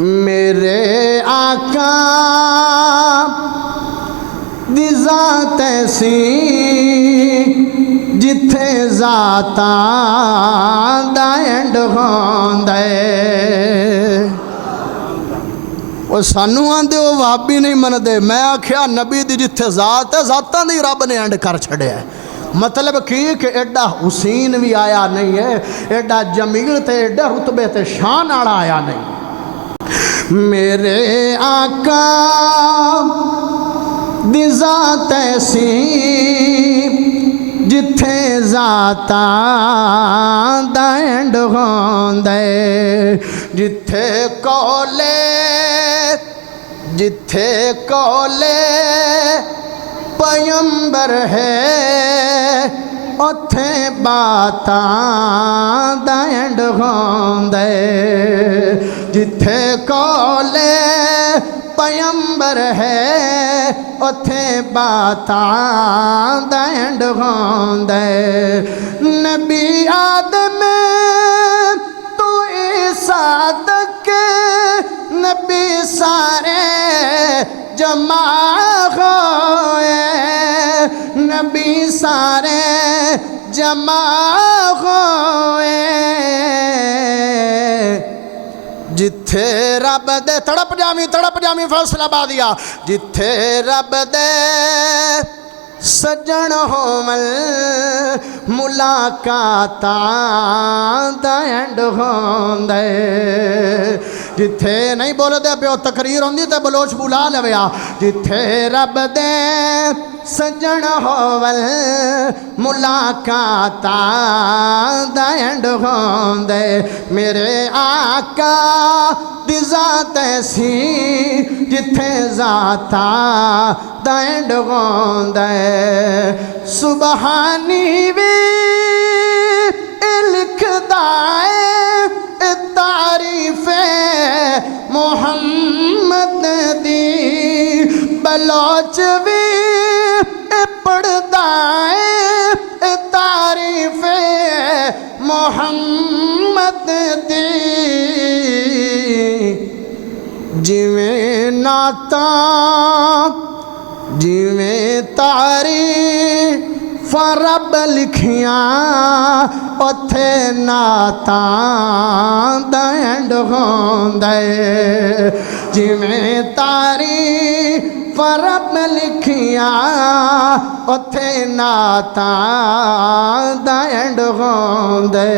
میرے آقا دی ذات ایسی جتھے ذاتاں دا اینڈ ہوندے وہ سانو آندے وہ وہابی نہیں مندے میں آکھیا نبی دی جتھے ذات ہے ذاتاں دی رب نے اینڈ کر چھڑے ہے مطلب کی کہ ایڈا حسین بھی آیا نہیں ہے ایڈا جمیل تے ایڈا رتبے تے شان آڑا آیا نہیں میرے آقا دی ذات ایسی جتھے ذاتاں دا اینڈ ہوندے جتھے کولے پیمبر ہے اتھے باتاں دا اینڈ ہوندے جتھے کولے پیمبر ہے اتھے باتاں دا اینڈ ہوندے نبی آدم تو عیسیٰ تک نبی سارے جمع ہوئے نبی سارے جمع ہوئے جتھے رب دے تڑپ جامی فیصلہ بادیا جتھے رب دے سجن ہومل ملاقاتاں دا اینڈ ہوندے جتھے نہیں بولے دے پیو تقریر ہوندی تے بلوچ بولا لویا جتھے رب دے سجن ہوول ملاقاتاں دا اینڈ ہوندے میرے آقا دی ذات ایسی جتھے ذاتاں دا اینڈ ہوندے سبحانی بھی لکھ دائے تعریف محمد دی بلوچ بھی پڑھ دائے تعریف محمد دی جویں نعتاں جویں تعریف رب لکھیاں اتھے نعتاں دا اینڈ ہوندے جویں تعریف رب لکھیاں اتھے نعتاں دا اینڈ ہوندے